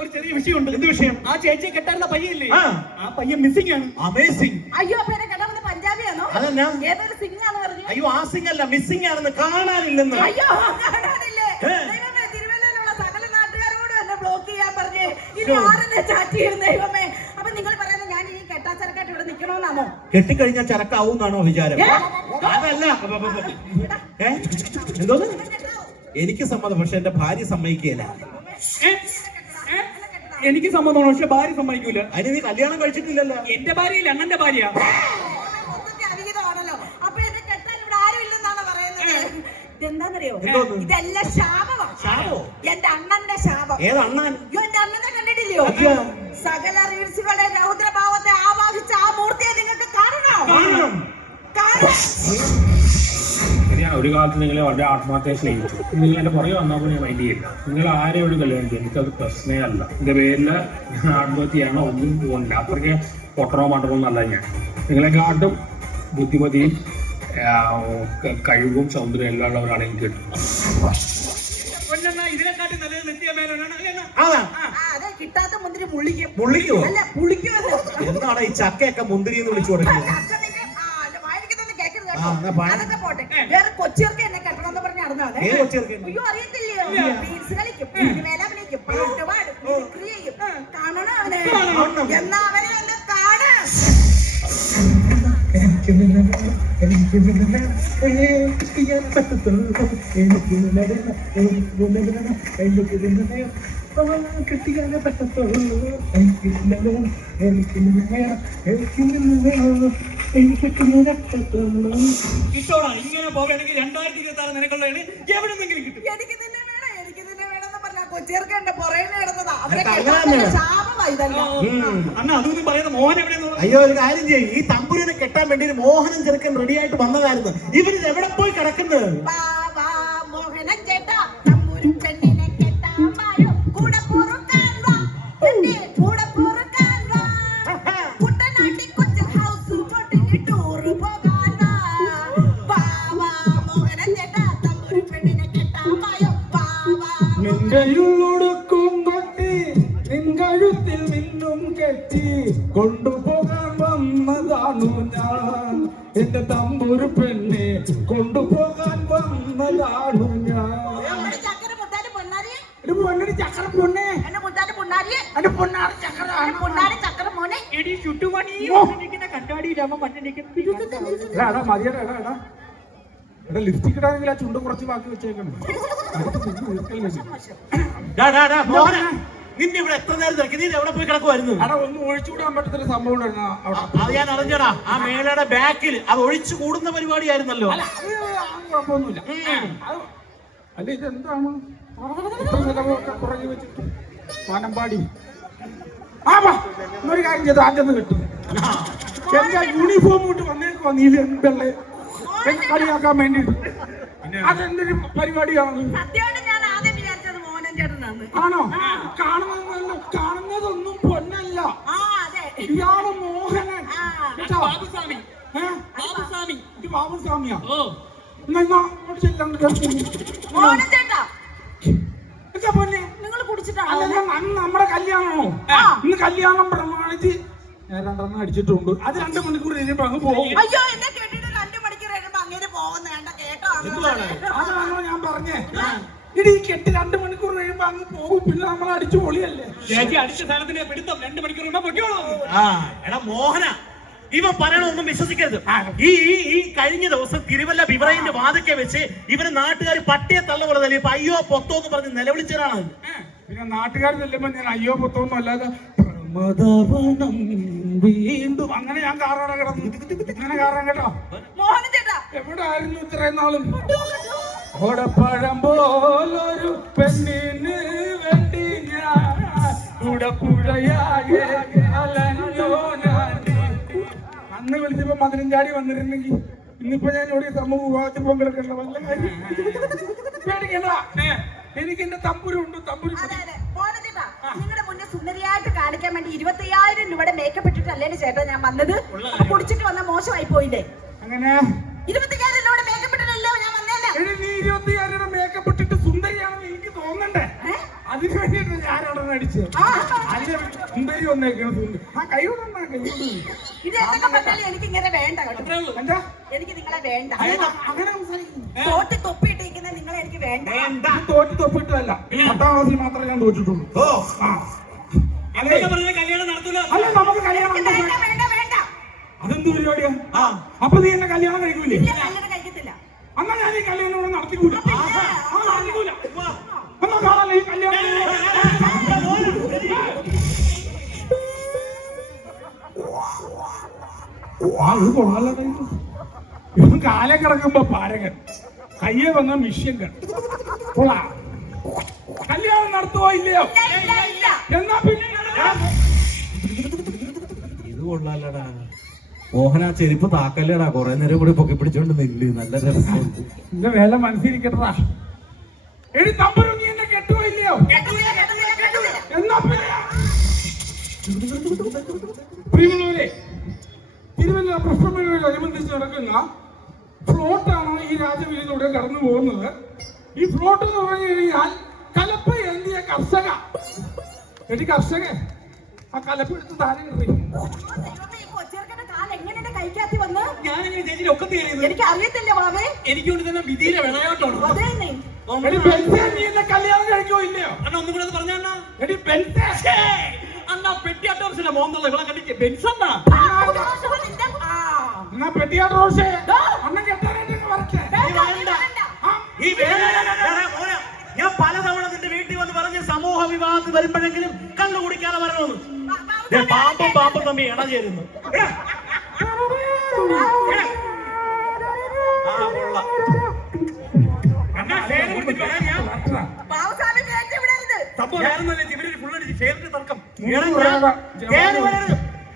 ഒരു ചെറിയ വിഷയമുണ്ട്. എന്ത് വിഷയം? ആ ചേച്ചിയെ കെട്ടാറുന്ന പയ്യല്ലേ, ആ പയ്യൻ മിസ്സിംഗ് ആണ്. അമേസിംഗ്. അയ്യോ പഞ്ചാബിയാണോ? ഏതൊരു സിംഗ് ആണ് പറഞ്ഞു? അയ്യോ ആ സിംഗ് അല്ല, മിസ്സിംഗ് ആണെന്ന്. കാണാനില്ലെന്ന്. അയ്യോ കാണാനില്ലേ? ദൈവമേ, തിരുവല്ലയിലുള്ള സകല നാട്ടുകാരോട് എന്നെ ബ്ലോക്ക് ചെയ്യാൻ പറഞ്ഞേ. ഇനി ആരെന്നെ ചാറ്റ് ചെയ്യും ദൈവമേ. അപ്പൊ നിങ്ങൾ പറയുന്നത് ഞാൻ ഈ കെട്ടാച്ചരക്കായിട്ട് ഇവിടെ നിൽക്കണമെന്നാണോ? കെട്ടിക്കഴിഞ്ഞാൽ ചരക്കാവൂന്നാണോ വിചാരം? അതല്ല. എന്തോന്ന്? എനിക്ക് സമ്മതം, പക്ഷെ എന്റെ ഭാര്യ സമ്മതിക്കുകയില്ല. എനിക്ക് സമ്മതമാണ്, പക്ഷെ ഭാര്യ സമ്മതിക്കൂല. അതിന് നീ കല്യാണം കഴിച്ചിട്ടില്ലല്ലോ. എന്റെ ഭാര്യയില്ല, അണ്ണന്റെ ഭാര്യ. അപ്പൊ എന്നെ കെട്ടാൻ ഇവിടെ ആരും ഇല്ലെന്നാണ് പറയുന്നത്. ഇതെന്താന്നറിയോ? ഇതെല്ലാം ശാപമാണ്. എന്റെ അണ്ണന്റെ ശാപം. ഏതണ്ണൻ? എന്റെ അണ്ണനെ കണ്ടിട്ടില്ലയോ? സകല റീൽസുകളുടെ രൗദ്രഭാവത്തെ ആവാഹിച്ച ആ മൂർത്തിയെ നിങ്ങൾക്ക് കാണണോ? ഒരു കാലത്ത് നിങ്ങളെ വളരെ ആത്മാർത്ഥയെ സ്നേഹിച്ചു. നിങ്ങൾ എന്റെ പുറകെ വന്നപ്പോൾ ഞാൻ മൈൻഡ് ചെയ്യില്ല. നിങ്ങൾ ആരെയോട് കല്യാണം ചെയ്യും, എനിക്കത് പ്രശ്നമേ അല്ല. എന്റെ പേരിൽ ആത്മഹത്യയാണോ ഒന്നും തോന്നില്ല. അത്രയ്ക്ക് പൊട്ടണോ മണ്ടണോ എന്നല്ല ഞാൻ. നിങ്ങളെക്കാട്ടും ബുദ്ധിമതിയും കഴിവും സൗന്ദര്യം എല്ലാം ഉള്ളവരാണ് എനിക്ക് കിട്ടുന്നത്. ഇതിനെക്കാട്ടും നല്ലത് നിത്യ മേലാണ്. കിട്ടാത്ത മുന്തിരി മുള്ളിക്കും. മുള്ളിക്കോ? അല്ല പുളിക്കുമല്ലോ. എന്താണ് ഈ ചക്കയൊക്കെ മുന്തിരി എന്ന് വിളിച്ചു തുടങ്ങിയത്? അതൊക്കെ പോട്ടെ. വേറെ കൊച്ചിയൊക്കെ എന്നെ കെട്ടണം എന്ന് പറഞ്ഞ് നടന്നാണ്. അയ്യോ അറിയത്തില്ലയോ? റീൽസ് കളിക്കും, സിനിമയിൽ അഭിനയിക്കും, പാട്ട് പാടും, മിമിക്രി ചെയ്യും. കാണണോ അവനെ? എന്നാ അവനെ ഒന്ന് കാണാം. കിട്ടോടാ. ഇങ്ങനെ പോവുകയാണെങ്കിൽ 2026 നിനക്കുള്ളതാണ് എവിടെന്നെങ്കിലും കിട്ടും. എനിക്ക് തന്നെ വേണമെന്ന് പറഞ്ഞാ കൊച്ചിയർക്കെന്റെ പുറകെ കിടന്നതാ. അണ്ണ അതൊന്നും പറയുന്ന മോഹൻ എവിടെയെന്ന്. അയ്യോ ഒരു കാര്യം ചെയ്യും, ഈ തമ്പുരിനെ കെട്ടാൻ വേണ്ടി ഒരു മോഹനം ചെറുക്കൻ റെഡി ആയിട്ട് വന്നതായിരുന്നു. ഇവര് എവിടെ പോയി കിടക്കുന്നത്? മോഹനം ചേട്ടാ, തമ്പുരു പെണ്ണിനെ കെട്ടാൻ വായോ, കൂടെ പൊറുക്കാൻ വാ, കൂടെ പൊറുക്കാൻ വാ, കുട്ടനാട്ടി കൊച്ചു ഹൗസ് ചോട്ടിന് ടൂർ പോകാൻ വാ, മോഹനം ചേട്ടാ, തമ്പുരു പെണ്ണിനെ കെട്ടാൻ വായോ, നിന്റെയുള്ളൊടുക്കും കൊട്ടി നിൻ കഴുത്തിൽ നിന്നും കെട്ടി കൊണ്ടുപോകാൻ വന്നതാണു ഞാൻ. എന്റെ തമ്പുരു പെണ്ണെ കൊണ്ടുപോകാൻ വന്നതാണു ഞാൻ. ലിപ്സ്റ്റിക് ഇടാണെങ്കിൽ ആ ചുണ്ട് കുറച്ച് ബാക്കി വെച്ചേക്കണം. നിന്നെ ഇവിടെ എത്ര നേരം തിരക്കി? നീ എവിടെ പോയി കിടക്കുമായിരുന്നു? ഒന്നും ഒഴിച്ചുകൂടാൻ പറ്റത്തൊരു സംഭവം ഉണ്ടായിരുന്നു. അത് ഞാൻ അറിഞ്ഞടാ. ആ മേളയുടെ ബാക്കിൽ അത് ഒഴിച്ചു കൂടുന്ന പരിപാടിയായിരുന്നല്ലോ. കുഴപ്പമൊന്നുമില്ല. അല്ല ഇതെന്താണ് പുറകെ വെച്ചിട്ട് വാനമ്പാടി? ഒരു കാര്യം ചെയ്ത് ആദ്യം കിട്ടും. എന്താ യൂണിഫോം ഇട്ട് വന്നേക്കോ നീല വെള്ളെ കളിയാക്കാൻ വേണ്ടിട്ട്? അതെന്തൊരു പരിപാടിയാണ്? ആണോ? കാണുന്നതൊന്നും പൊന്നല്ല. ഇയാള് മോഹനൻ. ബാബുസ്വാമിയാ? നമ്മുടെ കല്യാണമാണോ? ഇന്ന് കല്യാണം പ്രമാണിച്ച് ഞാൻ 2 എണ്ണം അടിച്ചിട്ടുണ്ട്. അത് 2 മണിക്കൂർ കഴിയുമ്പോ അങ്ങ് പോകും. അതാണോ ഞാൻ പറഞ്ഞേ? ഇടി കെട്ടി 2 മണിക്കൂർ കഴിയുമ്പോ അങ്ങ് പോകും. പിന്നെ നമ്മൾ അടിച്ചു പൊളിയല്ലേ? അടിച്ച സ്ഥലത്തിന് പിടുത്തം 2 മണിക്കൂർ പൊയ്ക്കോളൂ. എടാ മോഹന, ഇവ പറയണൊന്നും വിശ്വസിക്കരുത്. ഈ കഴിഞ്ഞ ദിവസം തിരുവല്ല ബിവറൈന്റെ വാതൊക്കെ വെച്ച് ഇവര് നാട്ടുകാർ പട്ടിയെ തള്ളപോലെ തന്നെ ഇപ്പൊ അയ്യോ പൊത്തോ എന്ന് പറഞ്ഞ് നിലവിളിച്ചതാണ്. പിന്നെ നാട്ടുകാർ ചെല്ലുമ്പോ ഞാൻ അയ്യോ പൊത്തോന്നും അല്ലാതെ വീണ്ടും അങ്ങനെ ഞാൻ കാറാണ് കിടന്നു. അങ്ങനെ കാറാൻ കേട്ടോ. എവിടെ ആയിരുന്നു ഇത്രയും നാളും? ഓടപ്പഴം പോലൊരു പെണ്ണിന് വേണ്ടി ഞാൻ പുഴയാകെ അലഞ്ഞോ ഞാൻ. അന്ന് വിളിച്ചപ്പോ 15 വന്നിരുന്നെങ്കിൽ ഇന്നിപ്പോ ഞാൻ ഇവിടെ സമൂഹ വിവാഹത്തിൽ പങ്കെടുക്കേണ്ട വല്ല കാര്യം. പേടിക്കണ്ട, എനിക്ക് എന്റെ തമ്പുരുണ്ട്. നിങ്ങളുടെ മുന്നേ സുന്ദരിയായിട്ട് കാണിക്കാൻ കാണിക്കാൻ വേണ്ടി 25,000 രൂപയുടെ മേക്കപ്പ് ഇട്ടിട്ടല്ലേ ചേട്ടാ ഞാൻ വന്നത്. അപ്പൊ കുടിച്ചിട്ട് വന്ന മോശമായി പോയില്ലേ? അങ്ങനെ 25,000 രൂപയുടെ മേക്കപ്പ് ഇട്ടിട്ടല്ലോ ഞാൻ വന്നേനെ. നീ 25,000 രൂപ മേക്കപ്പ് ഇട്ടിട്ട് സുന്ദരിയാണെന്ന് എനിക്ക് തോന്നണ്ടേ? അതിന് വേണ്ടിട്ട് ഞാൻ അവിടെ അടിച്ചു. സുന്ദരി വന്നേക്കാണ് സുന്ദരി. ആ കൈ കൊണ്ടാ കൈ. ഇത് എന്തൊക്കെ പറഞ്ഞാലും എനിക്ക് ഇങ്ങനെ വേണ്ട കേട്ടോ. എന്താ എനിക്ക് നിങ്ങളെ വേണ്ട. അങ്ങനെ സംസാരിക്കുന്നു? തോട്ടി തൊപ്പിയിട്ടിരിക്കുന്ന നിങ്ങളെ എനിക്ക് വേണ്ട. തോറ്റ് തൊപ്പിട്ടല്ല, 10ാം ക്ലാസ്സിൽ മാത്രമേ ഞാൻ തോറ്റിട്ടുള്ളൂ. എന്തൊക്കെ പറഞ്ഞാൽ കല്യാണം നടത്തൂല. അല്ല നമുക്ക് കല്യാണം വേണ്ട വേണ്ട വേണ്ട. അതെന്ത് പരിപാടിയാ? അപ്പൊ നീ എന്നെ കല്യാണം കഴിക്കൂലേ? ഇല്ല, കല്യാണം കഴിക്കത്തില്ല. എന്നാ ഞാൻ ഈ കല്യാണം ഇവിടെ നടത്തിക്കൂല. നടത്തിക്കൂല. എന്നാ കാണാല്ലേ ഈ കല്യാണം? ഇത് കൊള്ളാലോ. ഇവൻ കാലം കിടക്കുമ്പോ പാരകൻ, കയ്യെ വന്ന മിഷ്യൻ കൊള്ളാ. കല്യാണം നടത്തുവോ ഇല്ലയോ? എന്നാ പിന്നെ ഇത് കൊള്ളാലടാ. മോഹന ചെരുപ്പ് താക്കല്ലടാ, കൊറേ നേരം കൂടി പൊക്കി പിടിച്ചോണ്ട് നില്ല്. നല്ല രസമുണ്ട്. എന്റെ വേല മനസ്സിലിരിക്കട്ടാ. എടി തമ്പുരു, നീ എന്നെ കെട്ടുവോ ഇല്ലയോ? എന്നാ പിന്നെ പ്രിയമുള്ളവരെ, തിരുവല്ല പ്രശ്നമനുബന്ധിച്ച് നടക്കുന്ന ഫ്ലോട്ടാണ് ഈ രാജവീതിയിലൂടെ കടന്നു പോകുന്നത്. ഈ ഫ്ലോട്ട് എന്ന് പറഞ്ഞു കഴിഞ്ഞാൽ കലപ്പ എന്തിയ കർഷക. എടി കർഷക, ആ കലപ്പ എടുത്ത് താരം കിട്ടി. ഞാനിങ്ങനെ ചേച്ചിയുടെ ഒക്കെ തീരുന്നത് എനിക്ക് അറിയത്തില്ല ബാബേ. എനിക്ക് കൊണ്ട് തന്നെ വിധിയിലെ വിളയാട്ടമാണ്. എടി ബെൽസേ, നീ എന്നെ കല്യാണം കഴിക്കോ ഇല്ലയോ? അണ്ണാ ഒന്നും കൂടെ പറഞ്ഞാ എടി ബെൽസേ, അണ്ണാ പെട്ടിയാട്ടോർസിന്റെ മോന്നുള്ള ഇവിടെ കണ്ടിട്ട് ബെൻസണ്ണാ. എന്നാ പെട്ടിയാട് റോഷേ അണ്ണൻ കെട്ടാനായിട്ട് വരട്ടെ. ഞാൻ പലതവണ നിന്റെ വീട്ടിൽ വന്ന് പറഞ്ഞ് സമൂഹ വിവാഹത്തിൽ വരുമ്പോഴെങ്കിലും കള്ളു കുടിക്കാതെ വരണമെന്ന്. പാമ്പും തമ്മി ഇണ ചേരുന്നു.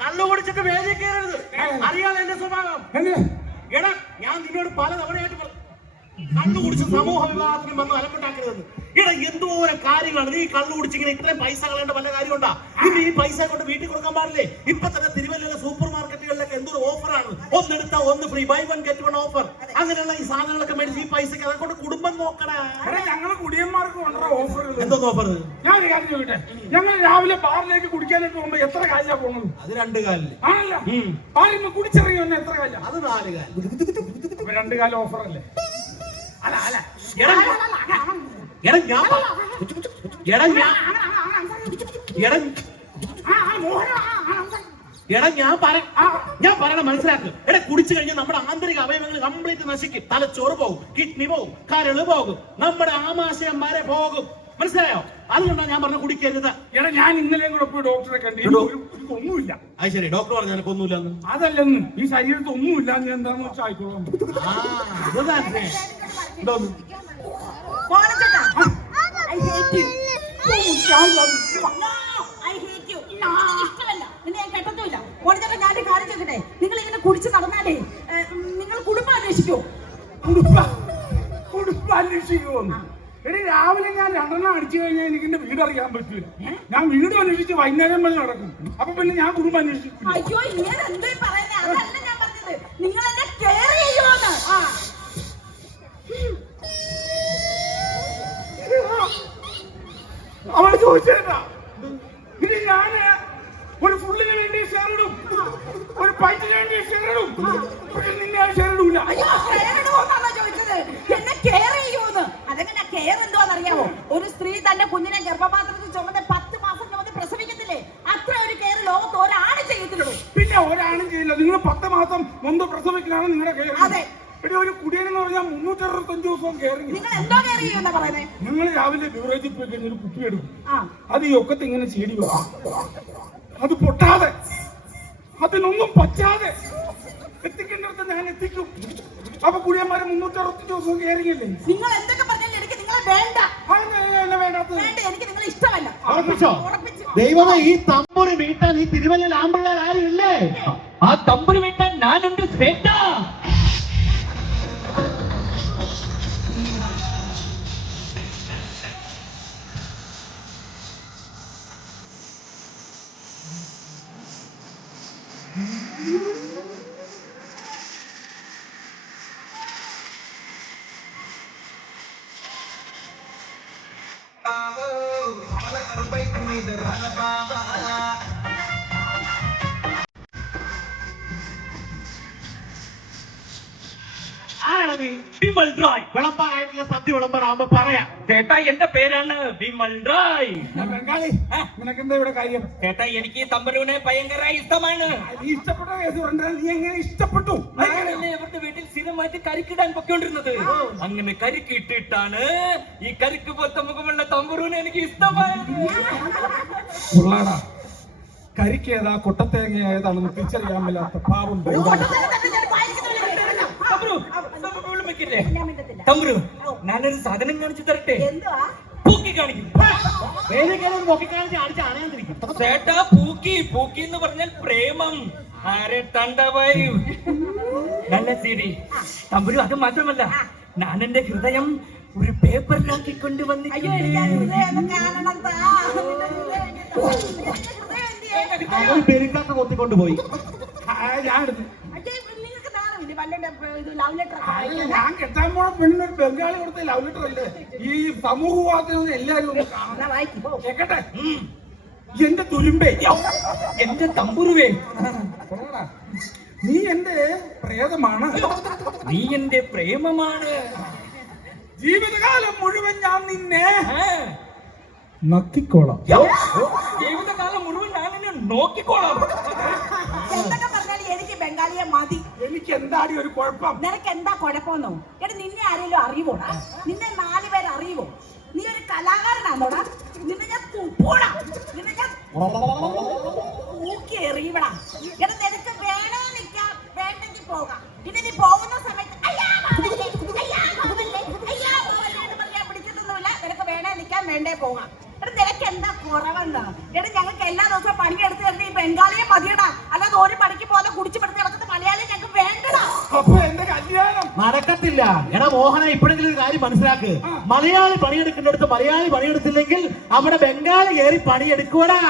കള്ളു കുടിച്ചിട്ട് വേദി കയറരുത്. അറിയാതെ എന്റെ സ്വഭാവം. എടാ, ഞാൻ നിന്നോട് പല തവണയായിട്ട് കള്ളു കുടിച്ച് സമൂഹ വിവാഹത്തിന് വന്ന് അലമ്പുണ്ടാക്കരുതെന്ന്. എടാ, എന്തോരം കാര്യങ്ങളാണ്. നീ കള്ളു കുടിച്ചിങ്ങനെ ഇത്രയും പൈസ കളയേണ്ട വല്ല കാര്യമുണ്ടാ? ഇന്ന് ഈ പൈസ കൊണ്ട് വീട്ടിൽ കൊടുക്കാൻ പാടില്ലേ? ഇപ്പൊ തന്നെ തിരുവല്ലയിലെ സൂപ്പർ മാർക്കറ്റുകളിലൊക്കെ എന്തൊരു ഓഫറാണ്. ഒന്നെടുത്താ ഒന്ന് free, buy one get one offer. അങ്ങനെയുള്ള ഈ സാധനങ്ങളൊക്കെ മേടിച്ച് ഈ പൈസക്ക് അതുകൊണ്ട് കുടുംബം നോക്കണേ. ഞങ്ങള് കുടിയന്മാർക്ക് വളരെ ഓഫറുകൾ. എന്തോന്ന് ഓഫർ? ഞാൻ ഒരു കാര്യം ചോദിട്ടെ, ഞങ്ങൾ രാവിലെ ബാറിലേക്ക് കുടിക്കാനായിട്ട് പോകുമ്പോ എത്ര കാലിലാണ് പോകുന്നത്? അത് 2 കാലില് ആണല്ലോ. ബാറിൽ നിന്ന് കുടിച്ചിറങ്ങി വന്ന എത്ര കാല? അത് 4 കാല്. 2 കാല ഓഫർ അല്ലേ? എടാ ഞാൻ പറയണ മനസ്സിലാക്ക്. എടാ, കുടിച്ചു കഴിഞ്ഞാൽ നമ്മുടെ ആന്തരിക അവയവങ്ങൾ കംപ്ലീറ്റ് നശിക്കും. തലച്ചോറ് പോകും, കിഡ്നി പോകും, കരള് പോകും, നമ്മുടെ ആമാശയം വരെ പോകും. മനസ്സിലായോ? അതുകൊണ്ടാണ് ഞാൻ പറഞ്ഞ കുടിക്കരുത്. എടാ, ഞാൻ ഇന്നലെയും കൂടെ പോയി ഡോക്ടറെ കണ്ടു. ഒന്നുമില്ല. അത് ശരി, ഡോക്ടർ പറഞ്ഞു എനിക്ക് ഒന്നുമില്ലെന്ന്. അതല്ലെന്ന്, ഈ ശരീരത്തിൽ ഒന്നുമില്ല. എന്താന്ന് വെച്ചാൽ ആയിക്കോളാം. നിങ്ങൾ ഇങ്ങനെ കുടിച്ച് നടന്നാലേ നിങ്ങൾ കുടുംബം അന്വേഷിക്കോ? കുടുംബം അന്വേഷിക്കുമോ? എടി, രാവിലെ ഞാൻ 2 അടിച്ചു കഴിഞ്ഞാൽ എനിക്ക് എന്റെ വീട് അറിയാൻ പറ്റൂല. ഞാൻ വീട് അന്വേഷിച്ച് വൈകുന്നേരം വരെ നടക്കും. അപ്പൊ പിന്നെ ഞാൻ കുടുംബം അന്വേഷിക്കും. അയ്യോ, ഇങ്ങനെ എന്തോ പറയുന്നത്? അതല്ല ഞാൻ പറഞ്ഞത്. നിങ്ങൾ എന്നെ കെയർ ചെയ്യുമോന്ന്. അവള് ചോദിച്ചേട്ടാ, ഇനി ഞാന് ഒരു ഫുള്ളിന് വേണ്ടി ഷെയർ ഇടും, ഒരു പൈറ്റിന് വേണ്ടി ഷെയർ ഇടും. പക്ഷെ നിന്നെ ആ ഷെയർ ഇടൂല. എന്നെ കെയർ ചെയ്യുമോന്ന്? അതെങ്ങനെ കെയർ എന്തുവാന്നറിയാമോ? ഒരു സ്ത്രീ തന്റെ കുഞ്ഞിനെ ഗർഭപാത്രത്തിൽ ചുമന്ന് 10 മാസം ചുമന്ന് പ്രസവിക്കത്തില്ലേ? അത്ര ഒരു കെയർ ലോകത്ത് ഒരാണ് ചെയ്യത്തുള്ളൂ. പിന്നെ ഒരാണും ചെയ്യില്ല. നിങ്ങൾ 10 മാസം മുമ്പ് പ്രസവിക്കലാണ് നിങ്ങളുടെ കെയർ. അതെ. പിന്നെ ഒരു കുടിയെന്ന് പറഞ്ഞാൽ 365 ദിവസവും കെയറിങ്. നിങ്ങൾ എന്തോ കെയർ ചെയ്യുമെന്നാ പറയുന്നത്? നിങ്ങൾ രാവിലെ ബിവറേജിൽ പോയി കഴിഞ്ഞ ഒരു കുപ്പി എടുക്കും. അത് ഈ ഒക്കത്ത് ഇങ്ങനെ ചേടി വെക്കും. അത് പൊട്ടാതെ, അതിനൊന്നും പറ്റാതെ എത്തിക്കേണ്ടടുത്ത് ഞാൻ എത്തിക്കും. അപ്പൊ കുടിയന്മാരെ 365 ദിവസവും കെയറിങ് ഇല്ലേ? നിങ്ങൾ എന്തൊക്കെ പറഞ്ഞാലും എനിക്ക് നിങ്ങളെ വേണ്ട. എന്നെ വേണ്ടാത്തത്? വേണ്ട, എനിക്ക് നിങ്ങളെ ഇഷ്ടമല്ല. ഉറപ്പിച്ചോ? ദൈവമേ, ഈ തമ്പുരു വീട്ടാൻ ഈ തിരുവല്ലയിൽ ആമ്പിള്ളേർ ആരും ഇല്ലേ? ആ തമ്പുരു വീട്ടാൻ ഞാനുണ്ട് ശ്രേഷ്ഠ. വിമൽ റായ്. വിളമ്പാനായിട്ടുള്ള സദ്യ വിളമ്പാനാകുമ്പോ പറയാം. ചേട്ടാ എന്റെ പേരാണ് വിമൽ റായ്. ബംഗാളി നിനക്കെന്താ ഇവിടെ കാര്യം? ചേട്ടാ എനിക്ക് ഈ തമ്പുരുവിനെ ഭയങ്കര ഇഷ്ടമാണ്. നീ ഇഷ്ടപ്പെട്ട കേസ് പറഞ്ഞാൽ നീ എങ്ങനെ ഇഷ്ടപ്പെട്ടു? ഞാനല്ലേ ഇവരുടെ വീട്ടിൽ സ്ഥിരമായിട്ട് കരിക്കിടാൻ പൊക്കോണ്ടിരുന്നത്. അങ്ങനെ കരിക്കിട്ടിട്ടാണ് ഈ കരിക്ക് പോലത്തെ മുഖമുള്ള തമ്പുരുവിനെ എനിക്ക് ഇഷ്ടമായത്. ഉള്ളാടാ കരിക്ക് ഏതാ കൊട്ടത്തേങ്ങ ഏതാണെന്ന് തിരിച്ചറിയാൻ മേലാത്ത പാവം ബംഗാളി. തമ്പുരു ഞാനൊരു സാധനം കാണിച്ചു തരട്ടെ. എന്തുവാ? പൂക്കി കാണിക്കും. നോക്കിക്കാണിച്ച് കാണിച്ച് അണയാതിരിക്കും. ചേട്ടാ പൂക്കി പൂക്കി എന്ന് പറഞ്ഞാൽ പ്രേമം. ആരെ തണ്ടവായു നല്ല സിഡി. തമ്പുരു അത് മാത്രമല്ല ഞാൻ എന്റെ ഹൃദയം ഒരു പേപ്പറിലാക്കി അയ്യോ കൊണ്ടുവന്നിട്ടുണ്ട്. എനിക്ക് ആ ഹൃദയം ഒന്ന് കാണണം താ. നിന്റെ ഹൃദയം എന്തിയെ? അവൻ പെരുക്കാക്ക കൊത്തിക്കൊണ്ടുപോയി. ഞാൻ എടുത്തു. അയ്യോ, നിങ്ങൾക്ക് നാണമില്ലേ? വല്ലന്റെ ഇത് ലവ് ലെറ്റർ അല്ല, ഞാൻ കെട്ടാൻ പോണ പെണ്ണിനൊരു ബംഗാളി കൊടുത്ത ലവ് ലെറ്റർ അല്ലേ? ഈ സമൂഹവാദത്തിൽ എല്ലാരും ഒന്ന് കാണാൻ വായിക്കും. കേക്കട്ടെ. എന്റെ തുരുമ്പേ, എന്റെ തമ്പുരുവേ, പറയടാ. നീ എന്റെ പ്രേതമാണ്. നീ എന്റെ പ്രേമമാണ്. ജീവിതകാലം മുഴുവൻ ഞാൻ നിന്നെ ആ, നക്കിക്കോളാം. ജീവിതകാലം മുഴുവൻ ഞാൻ നിന്നെ നോക്കിക്കോളാം. എന്തൊക്കെ പറഞ്ഞാലും എനിക്ക് ബംഗാളിയെ മതി. എനിക്ക് എന്താടി ഒരു കുഴപ്പം? നിനക്ക് എന്താ കുഴപ്പമെന്നോ? എടാ നിന്നെ ആരെങ്കിലും അറിയുവോടാ? നിന്നെ 4 പേര് അറിയുവോ? നീ ഒരു കലാകാരനാണോടാ? നിന്നെ ഞാൻ തുപ്പൂടാ. നിന്നെ ഞാൻ തൂക്കി എറിയപ്പെടാ. എടാ നിനക്ക് വേണോ നിൽക്കാം, വേണ്ടെങ്കിൽ പോകാം. പിന്നെ നീ പോകുന്ന സമയത്ത് അയ്യാ പോവല്ലേ, അയ്യാ പോവല്ലേ, അയ്യാ പോവല്ലേ എന്ന് പറഞ്ഞാൽ പിടിച്ചിട്ടൊന്നുമില്ല. നിനക്ക് വേണേ നിൽക്കാൻ, വേണ്ടേ പോകാം. എടാ നിനക്ക് എന്താ കുറവെന്താ? എടാ ഞങ്ങൾക്ക് എല്ലാ ദിവസവും പണിയെടുത്ത് തരുന്ന ഈ ബംഗാളിയെ മതിയടാ. അല്ലാതെ ഒരു പണിക്ക് പോലെ കുടിച്ചു പെടുത്തി നടക്കുന്ന മലയാളി ഞങ്ങൾക്ക് വേണ്ടടാ. അപ്പൊ എന്റെ കല്യാണം നടക്കത്തില്ല. എടാ മോഹന, ഇപ്പോഴെങ്കിലും ഒരു കാര്യം മനസ്സിലാക്ക്. മലയാളി പണിയെടുക്കുന്നിടത്ത് മലയാളി പണിയെടുത്തില്ലെങ്കിൽ അവിടെ ബംഗാളി കയറി പണിയെടുക്കൂടാ.